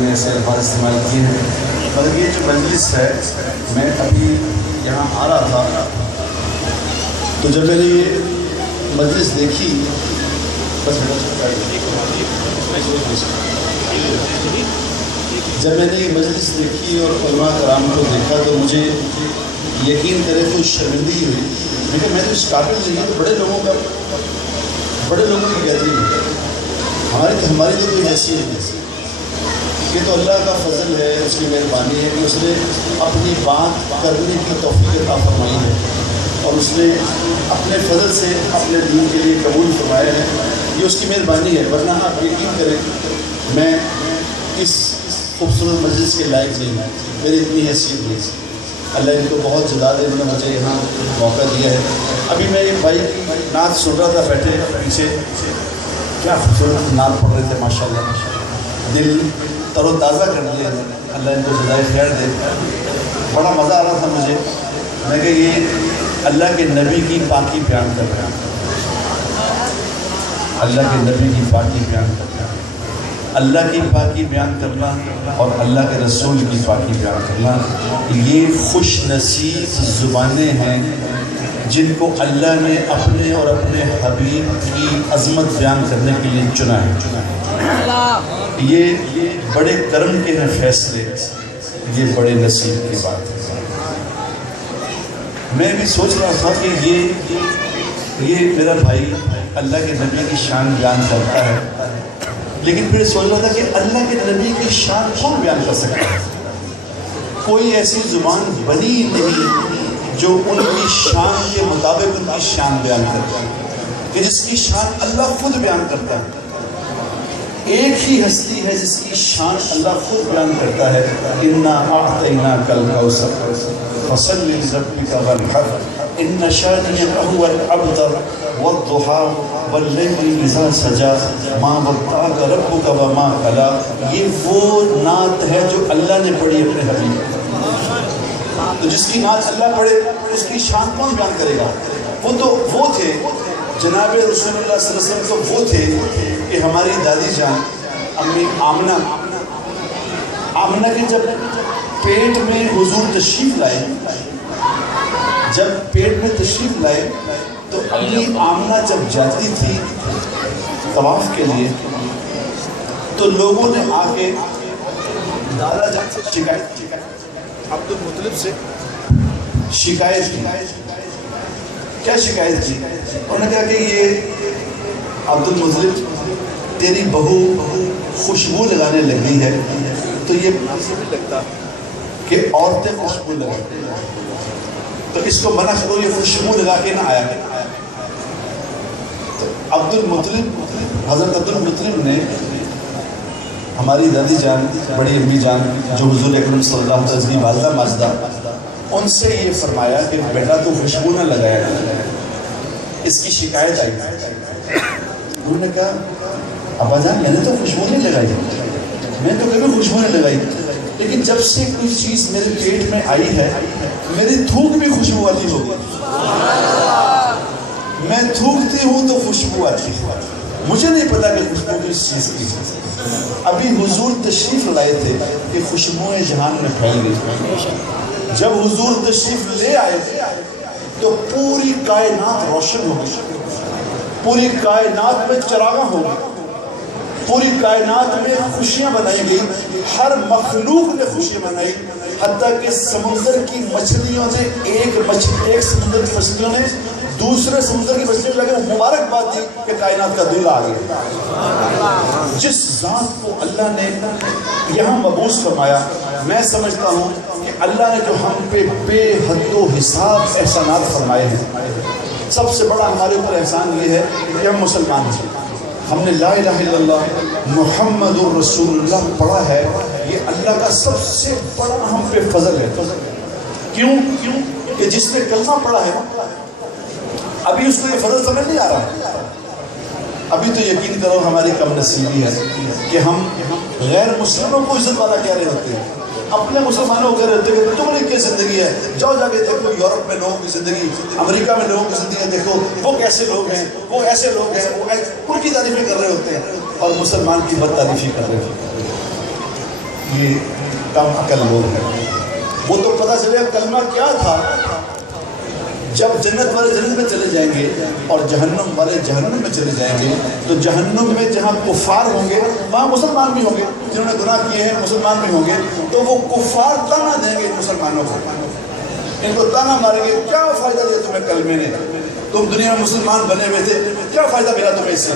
نے ایسے الفاظ استعمال کیے ہیں، مگر یہ جو مجلس ہے، میں ابھی یہاں آ رہا تھا تو جب میں نے یہ مجلس دیکھی، جب میں نے یہ مجلس دیکھی اور علماء کرام کو دیکھا تو مجھے یقین کرے تو شرمندگی ہوئی، لیکن میں تو اس قابل نہیں ہوں، بڑے لوگوں کی بہترین ہے، ہماری تو کوئی حیثیت نہیں، یہ تو اللہ کا فضل ہے، اس کی مہربانی ہے کہ اس نے اپنی بات کرنے کی توفیق عطا فرمائی ہے اور اس نے اپنے فضل سے اپنے دین کے لیے قبول فرمایا ہے، یہ اس کی مہربانی ہے، ورنہ آپ یقین کریں میں اس خوبصورت مجلس کے لائق نہیں ہوں، میری اتنی حیثیت نہیں، اللہ ان کو بہت جدا دے، انہوں نے مجھے یہاں موقع دیا ہے۔ ابھی میں ایک بھائی نعت سن رہا تھا بیٹھے پیچھے، کیا خوبصورت نعت پڑھ رہے تھے، ماشاء اللہ، دل تر و تازہ کر دیا، اللہ ان کو جزائے خیر دے، بڑا مزہ آ رہا تھا مجھے، میں کہ یہ اللہ کے نبی کی پاکی بیان کر رہا ہے، اللہ کے نبی کی پاکی بیان کر رہا ہے، اللہ کی پاکی بیان کرنا اور اللہ کے رسول کی پاکی بیان کرنا، یہ خوش نصیب زبانیں ہیں جن کو اللہ نے اپنے اور اپنے حبیب کی عظمت بیان کرنے کے لیے چنا ہے، یہ بڑے کرم کے ہیں فیصلے، یہ بڑے نصیب کی بات ہے۔ میں بھی سوچ رہا تھا کہ یہ میرا بھائی اللہ کے نبی کی شان بیان کرتا ہے، لیکن پھر سوچ رہا تھا کہ اللہ کے نبی کی شان کون بیان کر سکتا ہے؟ کوئی ایسی زبان بنی نہیں جو ان کی شان کے مطابق ان کی شان بیان کرتا ہے، کہ جس کی شان اللہ خود بیان کرتا ہے۔ ایک ہی ہستی ہے جس کی شان اللہ خود بیان کرتا ہے، اِنَّا أَعْطَيْنَاكَ الْكَوْثَرَ فَصَلِّ لِرَبِّكَ وَانْحَرْ إِنَّ شَانِئَكَ هُوَ الْأَبْتَرُ وَالضُّحَىٰ وَاللَّيْلِ إِذَا سَجَىٰ مَا وَدَّعَكَ رَبُّكَ وَمَا قَلَىٰ۔ یہ وہ نعت ہے جو اللہ نے پڑھی اپنے حبیب، تو جس کی نعت اللہ پڑھے اس کی شان کون بیان کرے گا؟ وہ تھے جناب رسول اللہ صلی اللہ علیہ وسلم، تو وہ تھے کہ ہماری دادی جان امی آمنہ کے جب پیٹ میں حضور تشریف لائے، تو امی آمنہ جب جاتی تھی طواف کے لیے تو لوگوں نے آ کے دادا جان سے شکایت کی، عبد المطلب سے شکایت کی۔ کیا شکایت کی؟ انہوں نے کہا کہ یہ عبد المطلب تیری بہو خوشبو لگانے لگی ہے، تو یہ مناسب نہیں لگتا کہ عورتیں خوشبو لگاتی ہیں، تو اس کو منع کرو، یہ خوشبو لگا کے نہ آیا۔ تو حضرت عبد المطلب نے ہماری دادی جان، بڑی امی جان جو حضور اکرم صلی اللہ علیہ وسلم کی والدہ ماجدہ، ان سے یہ فرمایا کہ بیٹا تو خوشبو نہ لگایا، اس کی شکایت آئی۔ انہوں نے کہا ابا جان میں نے تو خوشبو نہیں لگائی، میں تو کبھی خوشبو نہیں لگائی، لیکن جب سے کوئی چیز میرے پیٹ میں آئی ہے میری تھوک بھی خوشبو آتی ہوگی، میں تھوکتی ہوں تو خوشبو آتی ہے، مجھے نہیں پتا کہ خوشبو کس چیز کی ہے۔ ابھی حضور تشریف لائے تھے کہ خوشبوئیں جہان میں پھیل گئی، جب حضور تشریف لے آئے تو پوری کائنات روشن ہو گئی، پوری کائنات میں چراغاں ہو گئی، پوری کائنات میں خوشیاں بنائی گئی، ہر مخلوق نے خوشیاں بنائی، حتیٰ کہ سمندر کی مچھلیوں نے ایک سمندر کی مچھلیوں نے دوسرے سمندر کی مچھلیوں لگے مبارکباد دی کہ کائنات کا دل آ گیا۔ جس ذات کو اللہ نے یہاں مبعوث فرمایا، میں سمجھتا ہوں کہ اللہ نے جو ہم پہ بے حد و حساب احسانات فرمائے ہیں، سب سے بڑا ہمارے اوپر احسان یہ ہے کہ ہم مسلمان ہیں، ہم نے لا الہ الا اللہ محمد الرسول اللہ پڑھا ہے، یہ اللہ کا سب سے بڑا ہم پہ فضل ہے۔ کیوں کہ جس نے کلمہ پڑھا ہے ابھی اس کو یہ فضل سمجھ نہیں آ رہا ہے، ابھی تو یقین کرو ہماری کم نصیبی ہے کہ ہم غیر مسلموں کو عزت والا کہہ رہے ہوتے ہیں، اپنے مسلمانوں کو کہہ رہے ہوتے ہیں کہ تمہاری کیا زندگی ہے، جاؤ جا کے دیکھو یورپ میں لوگوں کی زندگی، امریکہ میں لوگوں کی زندگی دیکھو، وہ کیسے لوگ ہیں، وہ ایسے لوگ ہیں، وہ ان کی تعریفیں کر رہے ہوتے ہیں اور مسلمان کی بد تعریفی کر رہے ہوتے ہیں۔ یہ کم عقل لوگ ہیں. وہ تو پتہ چلے گا کلمہ کیا تھا جب جنت والے جنت میں چلے جائیں گے اور جہنم والے جہنم میں چلے جائیں گے. تو جہنم میں جہاں کفار ہوں گے وہاں مسلمان بھی ہوں گے, جنہوں نے گناہ کیے ہیں مسلمان بھی ہوں گے. تو وہ کفار تانا دیں گے مسلمانوں کو, ان کو تانا ماریں گے, کیا فائدہ دیا تمہیں کلمے نے, تم دنیا میں مسلمان بنے ہوئے تھے, کیا فائدہ ملا تمہیں اس سے,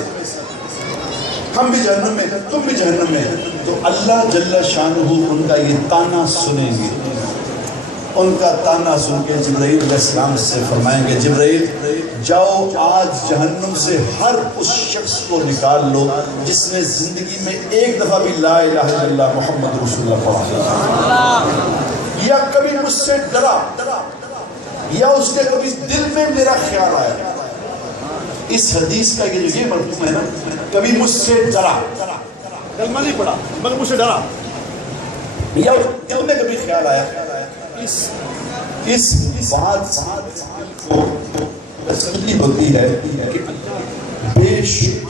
ہم بھی جہنم میں تم بھی جہنم میں. تو اللہ جل شانہ ان کا یہ تانا سنیں گے. ان کا تانا سن کے جبرائیل علیہ السلام سے فرمائیں گے, جبرائیل جاؤ آج جہنم سے ہر اس شخص کو نکال لو جس نے زندگی میں ایک دفعہ بھی لا الہ الا اللہ محمد رسول اللہ پڑھا, یا کبھی مجھ سے ڈرا, یا اس کے کبھی دل میں میرا خیال آیا. اس حدیث کا یہ جو یہ مفہوم ہے نا, کبھی مجھ سے ڈرا, کلمہ نہیں پڑھا مگر مجھ سے ڈرا, یا دل میں کبھی خیال آیا, اس بات کو تسلی ہوتی ہے کہ بے شک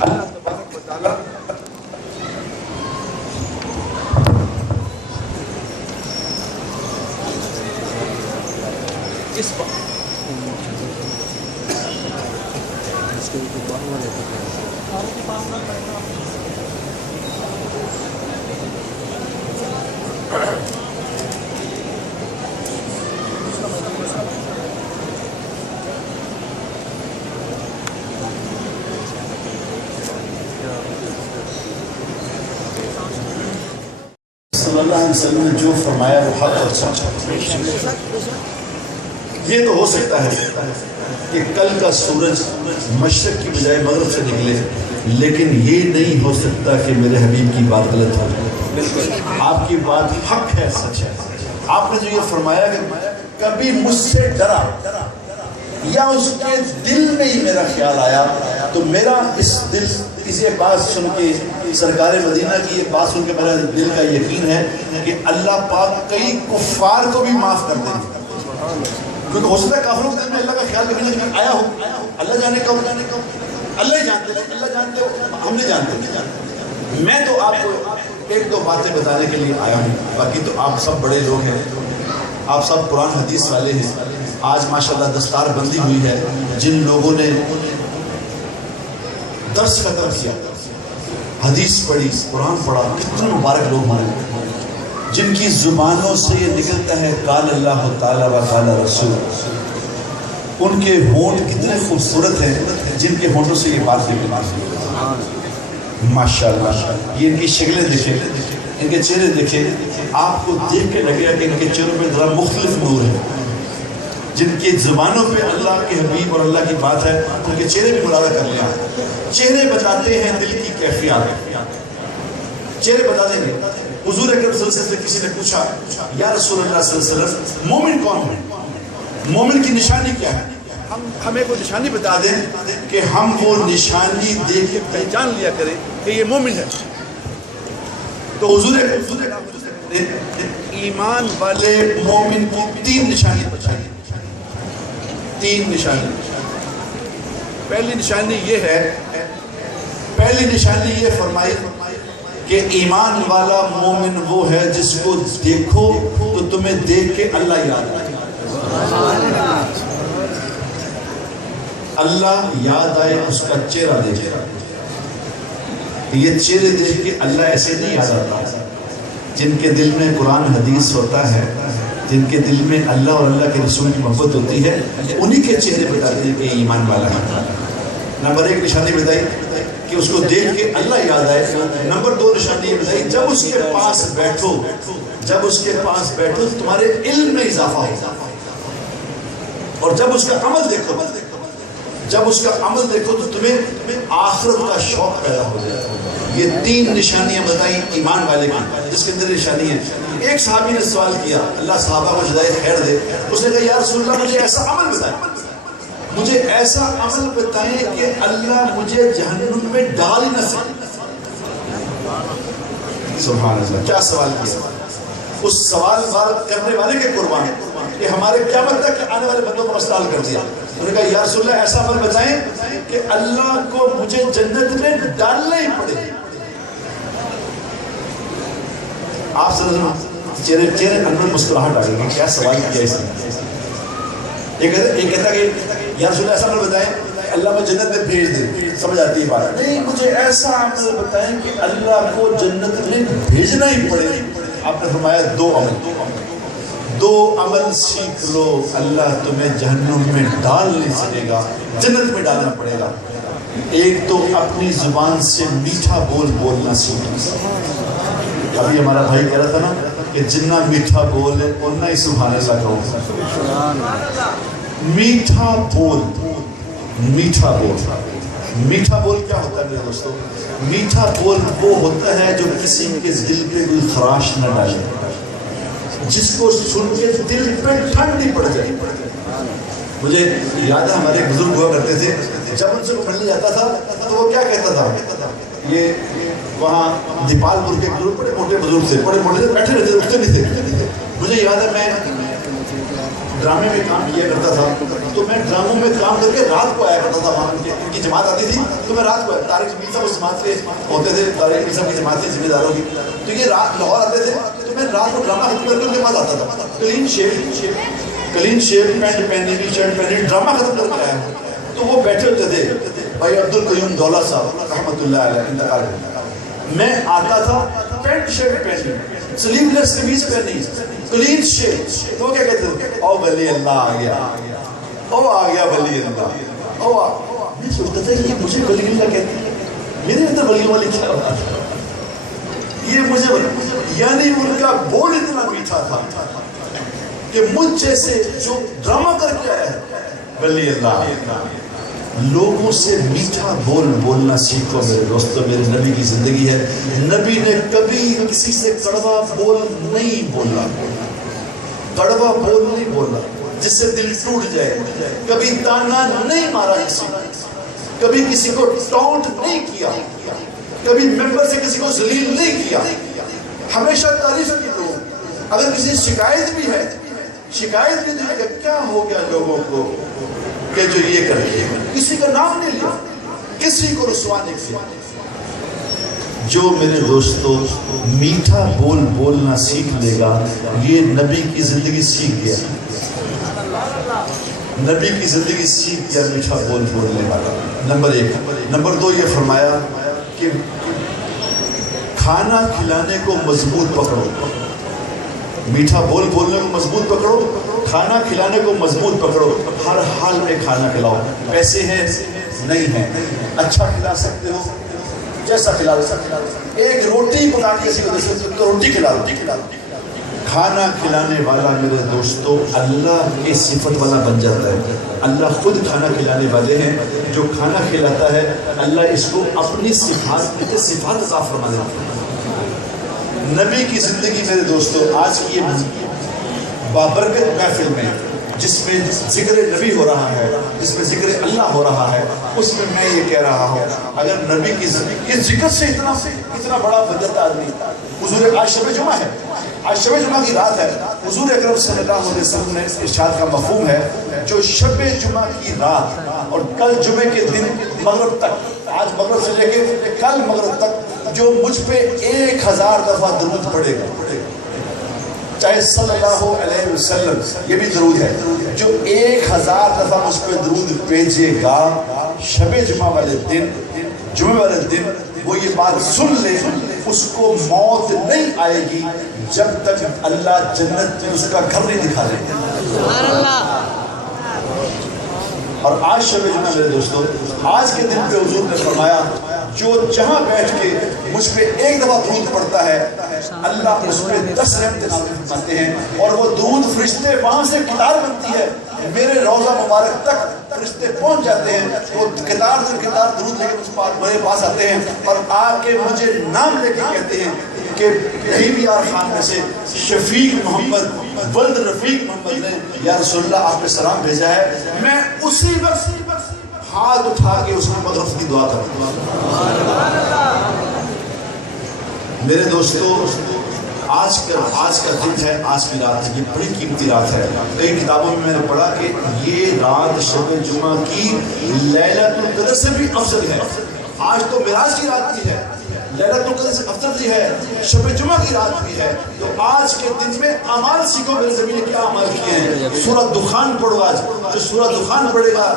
اللہ تبارک و تعالیٰ اس بات صلی اللہ علیہ وسلم نے جو فرمایا وہ حق اور سچ ہے. یہ تو ہو سکتا ہے کہ کل کا سورج مشرق کی بجائے مغرب سے نکلے, لیکن یہ نہیں ہو سکتا کہ میرے حبیب کی بات غلط ہو. آپ کی بات حق ہے, سچ ہے. آپ نے جو یہ فرمایا کہ کبھی مجھ سے ڈرا یا اس کے دل میں ہی میرا خیال آیا, تو میرا اس دل کسی بات سن کے سرکار مدینہ کی یہ بات سن کے میرا دل کا یقین ہے کہ اللہ پاک کئی کفار کو بھی معاف کر دیں گے. کیونکہ ہو سکتا ہے کافروں کے دل میں اللہ کا خیال لیکن آیا ہو, اللہ جانے کب, اللہ ہی جانتے, اللہ جانتے ہو, ہم نہیں جانتے. میں تو آپ کو ایک دو باتیں بتانے کے لیے آیا ہوں, باقی تو آپ سب بڑے لوگ ہیں, آپ سب قرآن حدیث والے ہیں. آج ماشاءاللہ دستار بندی ہوئی ہے, جن لوگوں نے درس ختم کیا, حدیث پڑھی, قرآن پڑھا, کتنے مبارک لوگ مارے, جن کی زبانوں سے یہ نکلتا ہے قال اللہ تعالیٰ و قال رسول. ان کے ہونٹ کتنے خوبصورت ہیں جن کے ہونٹوں سے یہ بات نکلتی ہے. ماشاءاللہ یہ ان کی شکلیں دیکھیں, ان کے چہرے دیکھیں, آپ کو دیکھ کے لگے گا کہ ان کے چہروں پہ ذرا مختلف نور ہے. جن کے زبانوں پہ اللہ کے حبیب اور اللہ کی بات ہے, ان کے چہرے بھی ملاحظہ کر لیا. چہرے بتاتے ہیں دل کی کیفیات, چہرے بتا دیں گے. حضور اکرم صلی اللہ علیہ وسلم سے کسی نے پوچھا, یا رسول اللہ صلی اللہ علیہ وسلم مومن کون ہے, مومن کی نشانی کیا ہے, ہمیں کوئی نشانی بتا دیں کہ ہم وہ نشانی دیکھ کے پہچان لیا کریں کہ یہ مومن ہے. تو حضور نے ایمان والے مومن کی تین نشانی بتائی. تین نشانی. پہلی نشانی یہ ہے, پہلی نشانی یہ فرمائی کہ ایمان والا مومن وہ ہے جس کو دیکھو تو تمہیں دیکھ کے اللہ یاد آئے. اللہ یاد آئے, اس کا چہرہ دیکھے. یہ چہرے دیکھ کے اللہ ایسے نہیں یاد آتا. جن کے دل میں قرآن حدیث ہوتا ہے, جن کے دل میں اللہ اور اللہ کے رسول کی محبت ہوتی ہے, انہی کے چہرے بتاتے ہیں کہ ایمان والا ہے. نمبر ایک نشانی بتائی کہ اس کو دیکھ کے اللہ یاد آئے. نمبر دو نشانی یہ بتائی, جب اس کے پاس بیٹھو, جب اس کے پاس بیٹھو تو تمہارے علم میں اضافہ ہو, اور جب اس کا عمل دیکھو, جب اس کا عمل دیکھو تو تمہیں آخرت کا شوق پیدا ہو جائے. یہ تین نشانیاں بتائیں ایمان والے کی, جس کے اندر نشانی ہے. ایک صحابی نے سوال کیا, اللہ صحابہ کو جزائے خیر دے, اس نے کہا یا رسول اللہ مجھے ایسا عمل بتائیں, مجھے ایسا عمل بتائیں کہ اللہ مجھے جہنم میں ڈال ہی نہ سکے. سبحان اللہ, کیا سوال کیا. اس سوال کرنے والے کے قربان کہ ہمارے قیامت تک آنے والے بندوں کو مسئلہ حل کر دیا. انہوں نے کہا یا رسول اللہ ایسا عمل بتائیں کہ اللہ کو مجھے جنت میں ڈالنا ہی پڑے. آپ صلی اللہ علیہ وسلم چہرے اندر مسکراہٹ آ گئی، کیا سوال کیا اس نے. ایک کہتا کہ یا رسول اللہ ایسا عمل بتائیں اللہ میں جنت میں بھیج دے، سمجھ آتی ہے بات. نہیں، مجھے ایسا عمل بتائیں کہ اللہ کو جنت میں بھیجنا ہی پڑے. آپ نے فرمایا دو عمل سیکھ لو، اللہ تمہیں جہنم میں ڈال نہیں سکے گا، جنت میں ڈالنا پڑے گا. ایک تو اپنی زبان سے میٹھا بولنا سیکھنا. ابھی ہمارا بھائی کہہ رہا تھا نا کہ جنہ میٹھا بول ہے اتنا ہی سبحان اللہ کہو. میٹھا بول کیا ہوتا ہے میرے دوستو؟ میٹھا بول وہ ہوتا ہے جو کسی کے دل پہ کوئی خراش نہ ڈالے، جس کو سن کے دل پہ ٹھنڈی پڑ جائے. مجھے یاد ہے ہمارے بزرگ ہوا کرتے تھے، جب ان سے ملنے جاتا تھا تو وہ کیا کہتا تھا، یہ وہاں دیپال پور کے بزرگ بڑے موٹے بزرگ تھے، بڑے موٹے تھے، بیٹھے رہتے اٹھتے نہیں تھے. مجھے یاد ہے میں ڈرامے میں کام کیا کرتا تھا، تو میں ڈراموں میں کام کر کے رات کو آیا کرتا تھا. وہاں ان کی جماعت آتی تھی تو میں رات کو آیا. طارق میر صاحب اس جماعت کے ہوتے تھے، طارق میر صاحب کی جماعت تھی ذمہ داروں کی. تو یہ رات لاہور آتے تھے تو میں رات کو ڈرامہ ختم کر کے ان کے پاس آتا تھا. کلین شیو پینٹ پہنی ہوئی، شرٹ پہنی، ڈرامہ ختم کر کے آیا. تو وہ بیٹھے ہوتے تھے بھائی عبدالقیوم دولہ صاحب رحمۃ اللہ علیہ انتقال ہوئے. میں آتا تھا پینٹ شرٹ پہنی، سلیو لیس قمیض پہنی، کلین شیو. تو وہ کیا کہتے تھے، او ولی اللہ آ گیا، او آ گیا ولی اللہ، او آ. میں سوچتا تھا یہ مجھے ولی اللہ کہتے ہیں، میرے اندر ولی والی کیا بات ہے یہ مجھے. یعنی ان کا بول اتنا میٹھا تھا کہ مجھ جیسے جو ڈرامہ کر کے آیا ہے ولی اللہ. لوگوں سے میٹھا بولنا سیکھو میرے دوستو. میرے نبی کی زندگی ہے، نبی نے کبھی کسی سے کڑوا بول نہیں بولا، کڑوا بول نہیں بولا جس سے دل ٹوٹ جائے. کبھی تانا نہیں مارا کسی، کبھی کسی کو ٹاؤنٹ نہیں کیا، کبھی ممبر سے کسی کو ذلیل نہیں کیا. ہمیشہ تعریف کی. لوگ اگر کسی شکایت بھی ہے، شکایت بھی نہیں کہ کیا ہو گیا لوگوں کو کہ جو یہ کر رہے ہیں، کسی کا نام نہیں لیا، کسی کو رسوا نہیں کیا. جو میرے دوستو میٹھا بولنا سیکھ لے گا، یہ نبی کی زندگی سیکھ گیا. نبی کی زندگی سیکھ گیا میٹھا بولنے والا. نمبر 1. نمبر 2 یہ فرمایا کہ کھانا کھلانے کو مضبوط پکڑو. میٹھا بولنے کو مضبوط پکڑو، کھانا کھلانے کو مضبوط پکڑو. ہر حال میں کھانا کھلاؤ. پیسے ہیں نہیں ہیں، اچھا کھلا سکتے ہو، جیسا کھلا سکتے ہو. ایک روٹی پکا کے کسی کو دے سکتے ہو، روٹی کھلا دو. کھانا کھلانے والا میرے دوستو اللہ کی صفت والا بن جاتا ہے. اللہ خود کھانا کھلانے والے ہیں. جو کھانا کھلاتا ہے اللہ اس کو اپنی صفات عطا فرما دیتا ہے. نبی کی زندگی میرے دوستو آج کی یہ بابرکت محفل میں جس میں ذکر نبی ہو رہا ہے، جس میں ذکر اللہ ہو رہا ہے، اس میں میں یہ کہہ رہا ہوں اگر نبی کی اس ذکر سے اتنا بڑا بن آدمی. حضور آج شب جمعہ ہے، آج شب جمعہ کی رات ہے. حضور اکرم صلی اللہ علیہ وسلم نے ارشاد کا مفہوم ہے جو شب جمعہ کی رات اور کل جمعے کے دن مغرب تک، آج مغرب سے لے کے کل مغرب تک جو مجھ پہ 1000 دفعہ درود پڑے گا، چاہے صلی اللہ علیہ وسلم، یہ بھی درود ہے، جو 1000 دفعہ مجھ پہ درود بھیجے گا شب جمعہ والے دن، جمعہ والے دن، وہ یہ بات سن لے اس کو موت نہیں آئے گی جب تک اللہ جنت میں اس کا گھر نہیں دکھا دے. سبحان اللہ. اور آج شب جمعہ میرے دوستو، آج کے دن پہ حضور نے فرمایا جو جہاں بیٹھ کے مجھ پہ ایک دفعہ درود پڑتا ہے اللہ اس پہ 10 رحمتیں نازل فرماتے ہیں. اور وہ درود فرشتے وہاں سے قطار بنتی ہے، میرے روضہ مبارک تک فرشتے پہنچ جاتے ہیں. وہ قطار در قطار درود لے کے میرے پاس آتے ہیں اور آ کے مجھے نام لے کے کہتے ہیں کہ رحیم یار خان میں سے شفیق محمد ولد رفیق محمد نے یا رسول اللہ آپ نے سلام بھیجا ہے. میں اسی وقت ہاتھ اٹھا کے اس میں مغفرت کی دعا کرتا ہوں. میرے دوستو آج کا دن ہے، آج کی رات ہے، یہ بڑی قیمتی رات ہے. کئی کتابوں میں نے پڑھا کہ یہ رات شب جمعہ کی لیلۃ القدر سے بھی افضل ہے. آج تو معراج کی رات کی ہے، لیلۃ القدر سے افضل بھی ہے، شب جمعہ کی رات بھی ہے، تو آج کے دن میں اعمال سیکھو میرے زمین نے کیا عمل کیے ہیں۔ سورہ دخان پڑھو، آج جو سورہ دخان پڑھے گا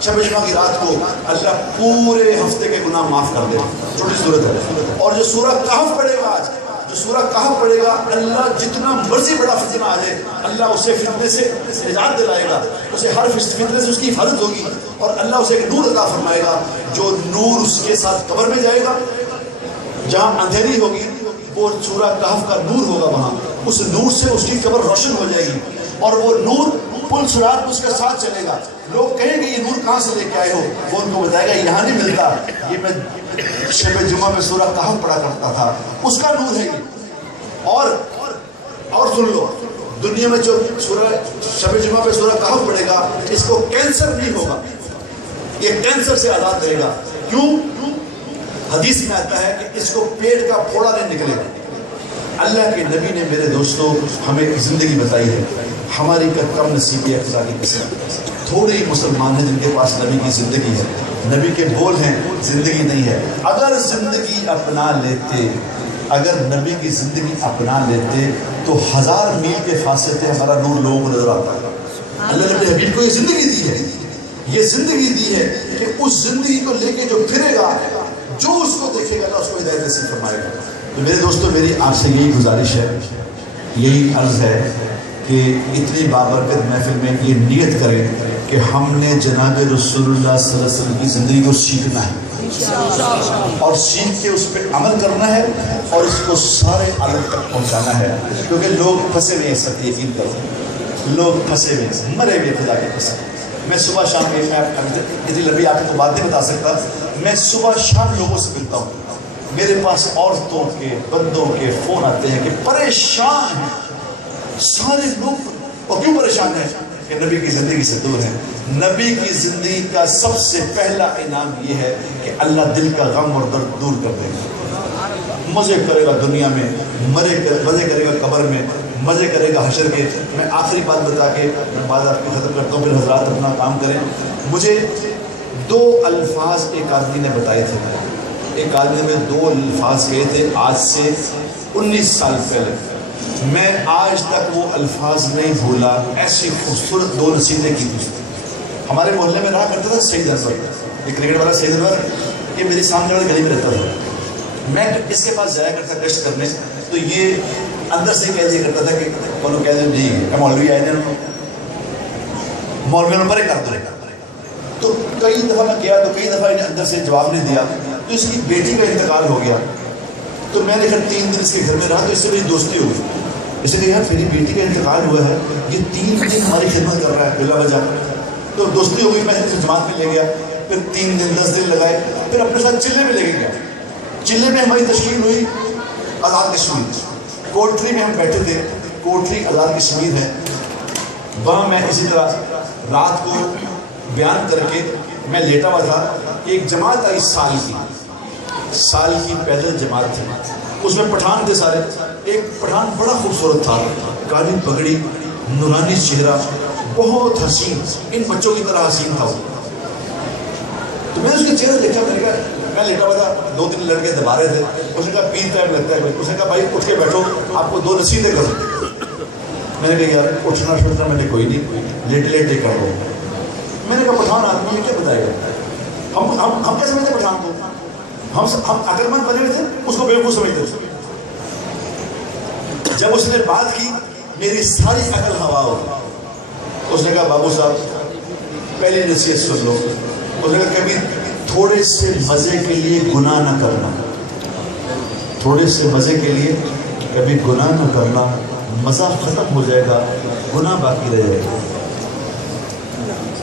شب جمعہ کی رات کو، اللہ پورے ہفتے کے گناہ معاف کر دے، چھوٹی صورت ہے۔ اور جو سورہ کہف پڑھے گا، آج جو سورہ کہف پڑھے گا، اللہ جتنا مرضی بڑا فتنہ آ جائے اللہ اسے فتنے سے نجات دلائے گا، اسے ہر فتنے سے اس کی حفاظت ہوگی، اور اللہ اسے ایک نور عطا فرمائے گا، جو نور اس کے ساتھ قبر میں جائے گا، جہاں اندھیری ہوگی وہ سورہ کہف کا نور ہوگا، وہاں اس نور سے اس کی قبر روشن ہو جائے گی، اور وہ نور پل صراط اس کے ساتھ چلے گا۔ لوگ کہیں گے یہ نور کہاں سے لے کے آئے ہو، وہ ان کو بتائے گا یہاں نہیں ملتا، یہ میں شب جمعہ میں سورہ کہف پڑھا کرتا تھا، اس کا نور ہے یہ۔ اور سن لو، دنیا میں جو سورہ شب جمعہ پہ سورہ کہف پڑھے گا، اس کو کینسر نہیں ہوگا، یہ کینسر سے آزاد رہے گا۔ کیوں؟ حدیث میں آتا ہے کہ اس کو پیٹ کا پھوڑا نہیں نکلے گا۔ اللہ کے نبی نے میرے دوستوں ہمیں زندگی بتائی ہے، ہماری کا کم نصیبی ہے خدا کی قسم، تھوڑے ہی مسلمان ہیں جن کے پاس نبی کی زندگی ہے، نبی کے بول ہیں، زندگی نہیں ہے۔ اگر زندگی اپنا لیتے، اگر نبی کی زندگی اپنا لیتے تو 1000 میل کے فاصلے سے ہمارا نور لوگوں کو نظر آتا ہے۔ اللہ نے اپنے حبیب کو یہ زندگی دی ہے، یہ زندگی دی ہے کہ اس زندگی کو لے کے جو پھرے گا، جو اس کو دیکھے گا اللہ اس کو ہدایت نصیب فرمائے گا۔ تو میرے دوستوں میری آپ سے یہی گزارش ہے، یہی عرض ہے کہ اتنی بابرکت محفل میں یہ نیت کریں کہ ہم نے جناب رسول اللہ صلی اللہ علیہ وسلم کی زندگی کو سیکھنا ہے، اور سیکھ کے اس پہ عمل کرنا ہے، اور اس کو سارے عالم تک پہنچانا ہے، کیونکہ لوگ پھنسے ہوئے ہیں، سب یقین کرو، لوگ پھنسے ہوئے ہیں، مرے ہوئے خدا کے قسم۔ میں صبح شام کے اتنی لمبی آپ کو بات نہیں بتا سکتا، میں صبح شام لوگوں سے ملتا ہوں، میرے پاس عورتوں کے بندوں کے فون آتے ہیں کہ پریشان ہیں سارے لوگ، اور کیوں پریشان ہیں؟ کہ نبی کی زندگی سے دور ہیں۔ نبی کی زندگی کا سب سے پہلا انعام یہ ہے کہ اللہ دل کا غم اور درد دور کر دے گا، مزے کرے گا دنیا میں، مزے کرے گا قبر میں، مزے کرے گا حشر کے۔ میں آخری بات بتا کے میں بات آپ کی ختم کرتا ہوں، پھر حضرات اپنا کام کریں۔ مجھے 2 الفاظ ایک آدمی نے بتائے تھے، ایک آدمی نے 2 الفاظ کہے تھے آج سے 19 سال پہلے، میں آج تک وہ الفاظ نہیں بھولا، ایسی خوبصورت 2 نصیحتیں کی تھی۔ ہمارے محلے میں رہا کرتا تھا سید انور، یہ کرکٹ والا سید انور، یہ میری سامنے والی گلی میں رہتا تھا، میں اس کے پاس جایا کرتا گشت کرنے، تو یہ اندر سے کہہ دیا کرتا تھا کہ انہوں کہہ دیں نہیں مولوی آئے ہیں، مولوی نمبر کر دو۔ تو کئی دفعہ میں کیا تو کئی دفعہ انہیں اندر سے جواب نہیں دیا، تو اس کی بیٹی کا انتقال ہو گیا، تو میں نے 3 دن اس کے گھر میں رہا، تو اس سے میری دوستی ہو گئی۔ اس نے کہا یار میری بیٹی کا انتقال ہوا ہے، یہ 3 دن ہماری خدمت کر رہا ہے بلا وجہ، تو دوستی ہو گئی، میں اسے جماعت میں لے گیا، پھر 3 دن 10 دن لگائے، پھر اپنے ساتھ چلے میں لے کے گیا۔ چلے میں ہماری تشکیل ہوئی آزاد کشمیر، کوٹری میں ہم بیٹھے تھے، کوٹری آزاد کشمیر ہے، وہاں میں اسی طرح رات کو بیان کر کے میں لیٹا ہوا تھا، ایک جماعت آئی سال کی پیدل جماعت تھی، اس میں پٹھان تھے سارے، ایک پٹھان بڑا خوبصورت تھا، کالی پگڑی، نورانی چہرہ، بہت حسین، ان بچوں کی طرح حسین تھا وہ۔ تو میں نے اس کے چہرہ دیکھا، میں لیٹا ہوا تھا، 2-3 لڑکے دبا رہے تھے، اس نے کہا پیر ٹائم لگتا ہے، اس نے کہا بھائی اٹھ کے بیٹھو، آپ کو 2 نصیحتیں کروں۔ میں نے کہا یار اٹھنا شٹنا میں نے کوئی نہیں، لیٹے کر رہا ہوں۔ میں نے کہا پٹھان آدمی کیا بتائے گا، ہم کیا سمجھتے پٹھان کو، ہم عقل مند بنے ہوئے تھے، اس کو بیوقوف سمجھتے تھے۔ جب اس نے بات کی میری ساری عقل ہوا ہو گئی۔ اس نے کہا بابو صاحب پہلی نصیحت سن لو، اس نے کہا کبھی تھوڑے سے مزے کے لیے گناہ نہ کرنا، تھوڑے سے مزے کے لیے کبھی گناہ نہ کرنا، مزہ ختم ہو جائے گا، گناہ باقی رہ جائے گا۔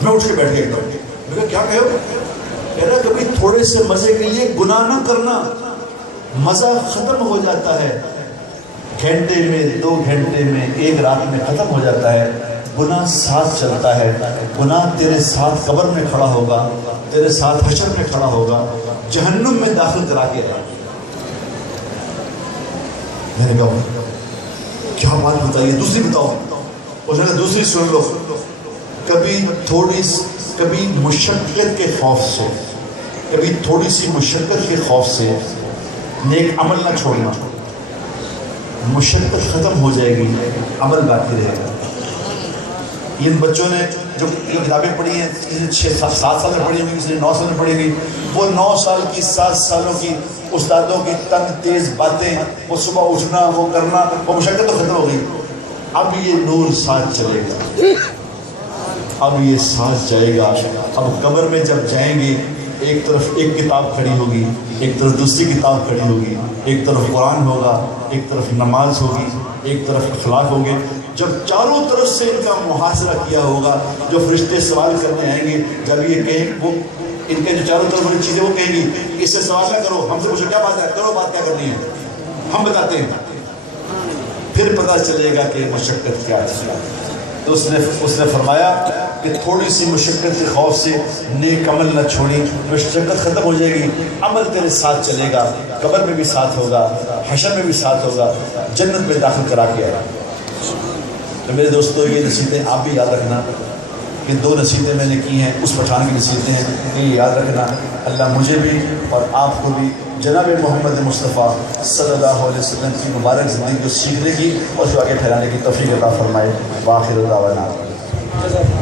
میں اٹھ کے بیٹھ گیا، میں کہا کیا کہے ہو؟ کہہ رہا کبھی تھوڑے سے مزے کے لیے گناہ نہ کرنا، مزہ ختم ہو جاتا ہے، گھنٹے میں 2 گھنٹے میں 1 رات میں ختم ہو جاتا ہے، گناہ ساتھ چلتا ہے، گناہ تیرے ساتھ قبر میں کھڑا ہوگا، تیرے ساتھ حشر میں کھڑا ہوگا، جہنم میں داخل کرا کے رہا۔ میں نے کہا کیا بات بتائیے، دوسری بتاؤ۔ اس نے کہا دوسری سن لو، کبھی مشقت کے خوف سے، کبھی تھوڑی سی مشقت کے خوف سے نیک عمل نہ چھوڑنا. مشقت ختم ہو جائے گی، عمل باقی رہے گا. ان بچوں نے جو کتابیں پڑھی ہیں، کسی نے 7 سال میں پڑھی ہوئی، کسی نے 9 سال میں پڑھی ہوئی، وہ 9 سال کی 7 سالوں کی استادوں کی تنگ تیز باتیں، وہ صبح اٹھنا، وہ کرنا، وہ مشقت تو ختم ہو گئی. اب یہ نور ساتھ چلے گا، اب یہ ساتھ جائے گا. اب قبر میں جب جائیں گے، ایک طرف ایک کتاب کھڑی ہوگی، ایک طرف دوسری کتاب کھڑی ہوگی، ایک طرف قرآن ہوگا، ایک طرف نماز ہوگی، ایک طرف اخلاق ہوگے. جب چاروں طرف سے ان کا محاصرہ کیا ہوگا، جو فرشتے سوال کرنے آئیں گے، جب یہ کہیں، وہ ان کے جو چاروں طرف والی چیزیں وہ کہیں گی اس سے سوال نہ کرو، ہم سے پوچھو کیا بات ہے، کرو بات کیا کرنی ہے، ہم بتاتے ہیں. پھر پتہ چلے گا کہ مشقت کیا ہے. تو اس نے فرمایا کہ تھوڑی سی مشقت کے خوف سے نیک عمل نہ چھوڑی. مشقت ختم ہو جائے گی، عمل تیرے ساتھ چلے گا، قبر میں بھی ساتھ ہوگا، حشر میں بھی ساتھ ہوگا، جنت میں داخل کرا کے آئے. تو میرے دوستو، یہ نصیحتیں آپ بھی یاد رکھنا کہ 2 نصیحتیں میں نے کی ہیں، اس پٹھان کی نصیحتیں ہیں، یہ یاد رکھنا. اللہ مجھے بھی اور آپ کو بھی جناب محمد مصطفیٰ صلی اللہ علیہ وسلم کی مبارک زندگی کو سیکھنے کی اور اس کو آگے پھیلانے کی توفیق عطا فرمائے. وآخر دعوانا